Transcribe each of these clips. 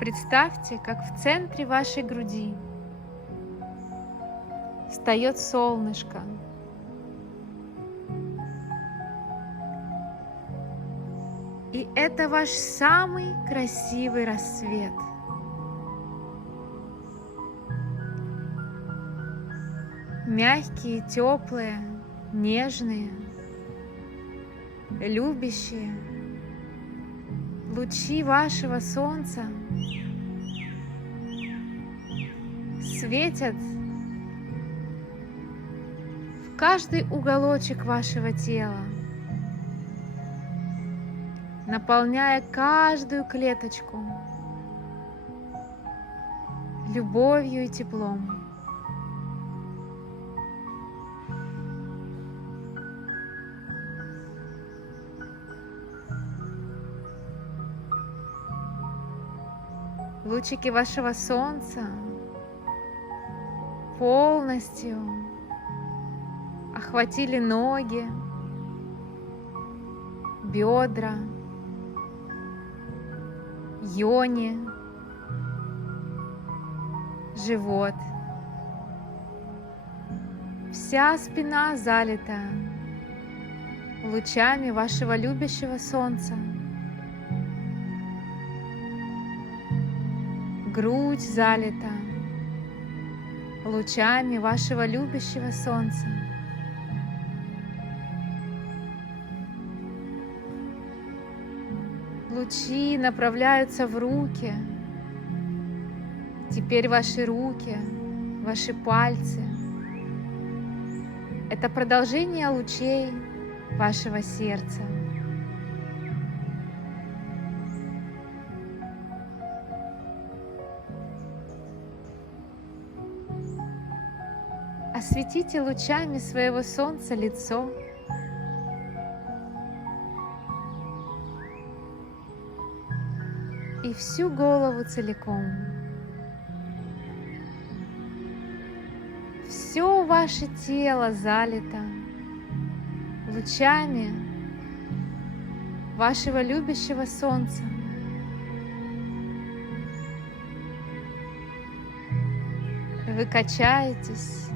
Представьте, как в центре вашей груди встает солнышко. И это ваш самый красивый рассвет. Мягкие, теплые, нежные, любящие лучи вашего солнца светят в каждый уголочек вашего тела, наполняя каждую клеточку любовью и теплом. Лучики вашего солнца полностью охватили ноги, бедра, йони, живот. Вся спина залита лучами вашего любящего солнца. Грудь залита лучами вашего любящего солнца. Лучи направляются в руки. Теперь ваши руки, ваши пальцы — это продолжение лучей вашего сердца. Осветите лучами своего солнца лицо. И всю голову целиком. Все ваше тело залито лучами вашего любящего солнца. Вы качаетесь,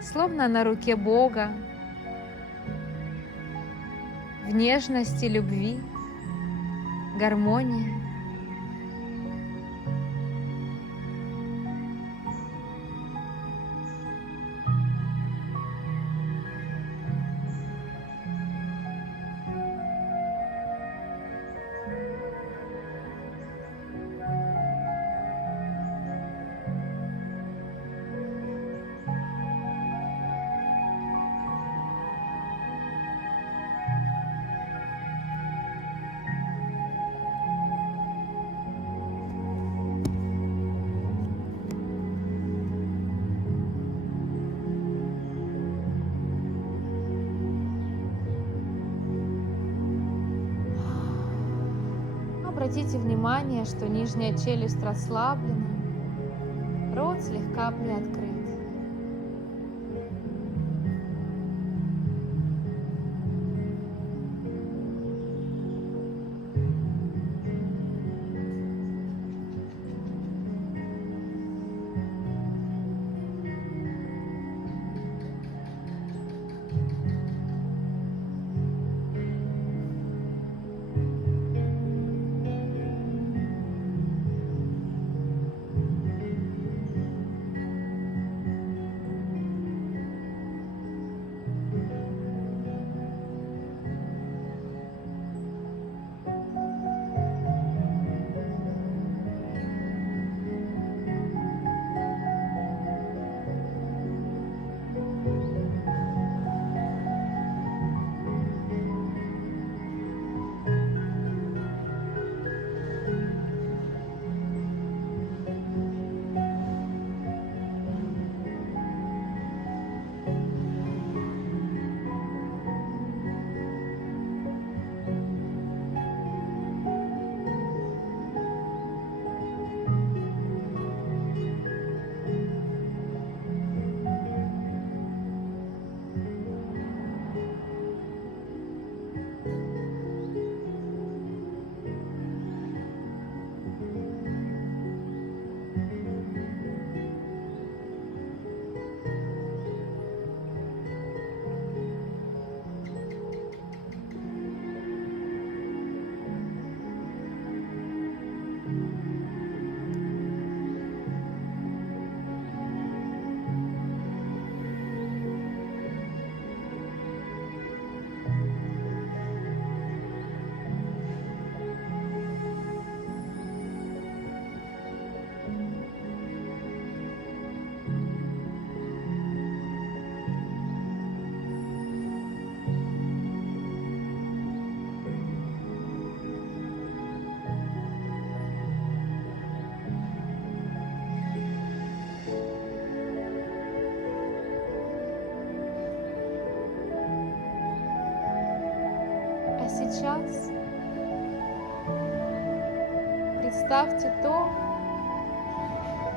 словно на руке Бога, в нежности любви, гармонии. Обратите внимание, что нижняя челюсть расслаблена, рот слегка приоткрыт. Представьте то,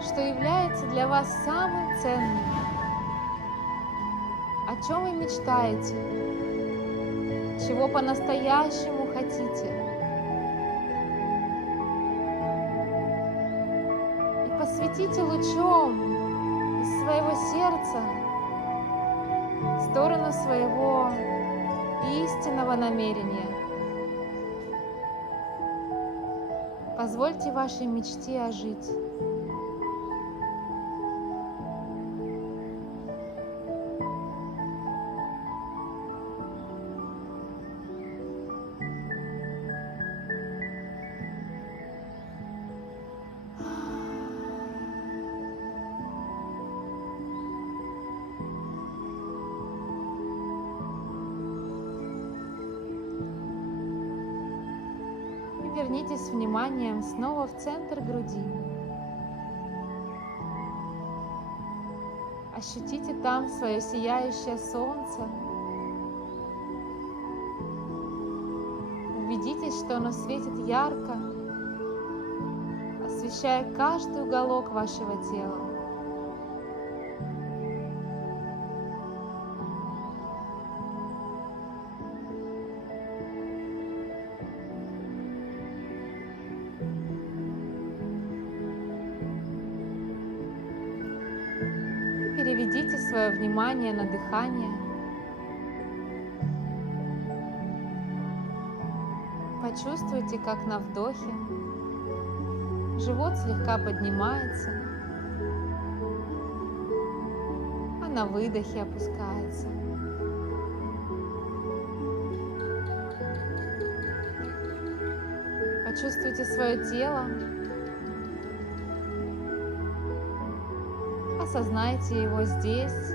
что является для вас самым ценным, о чем вы мечтаете, чего по-настоящему хотите. И посветите лучом из своего сердца в сторону своего истинного намерения. Позвольте вашей мечте ожить. Вернитесь вниманием снова в центр груди. Ощутите там свое сияющее солнце. Убедитесь, что оно светит ярко, освещая каждый уголок вашего тела. Переведите свое внимание на дыхание. Почувствуйте, как на вдохе живот слегка поднимается, а на выдохе опускается. Почувствуйте свое тело. Осознайте его здесь,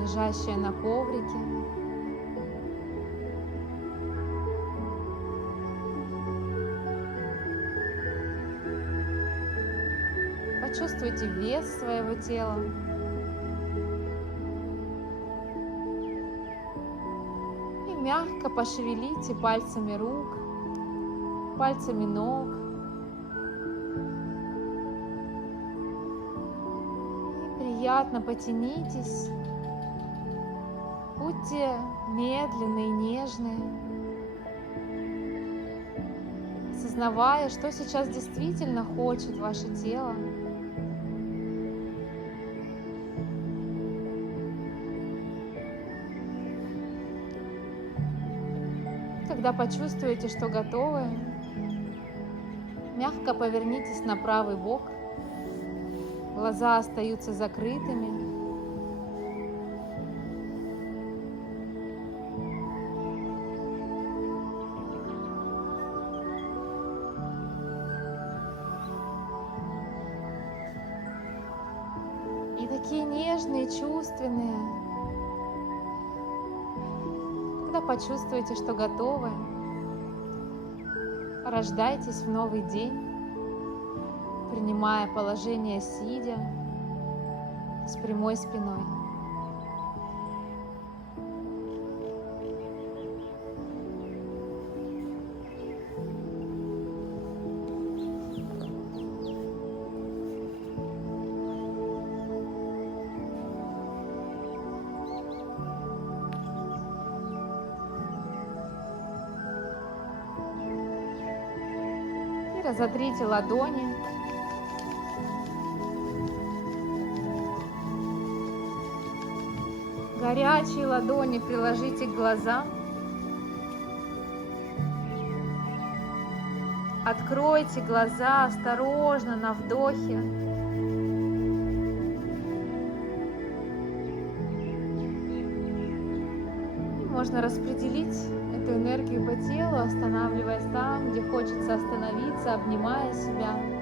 лежащее на коврике. Почувствуйте вес своего тела. И мягко пошевелите пальцами рук, пальцами ног. Приятно потянитесь, будьте медленные, нежные, осознавая, что сейчас действительно хочет ваше тело. Когда почувствуете, что готовы, мягко повернитесь на правый бок. Глаза остаются закрытыми. И такие нежные, чувственные. Когда почувствуете, что готовы, рождайтесь в новый день, принимая положение сидя с прямой спиной. И разотрите ладони. Горячие ладони приложите к глазам. Откройте глаза осторожно на вдохе. Можно распределить эту энергию по телу, останавливаясь там, где хочется остановиться, обнимая себя.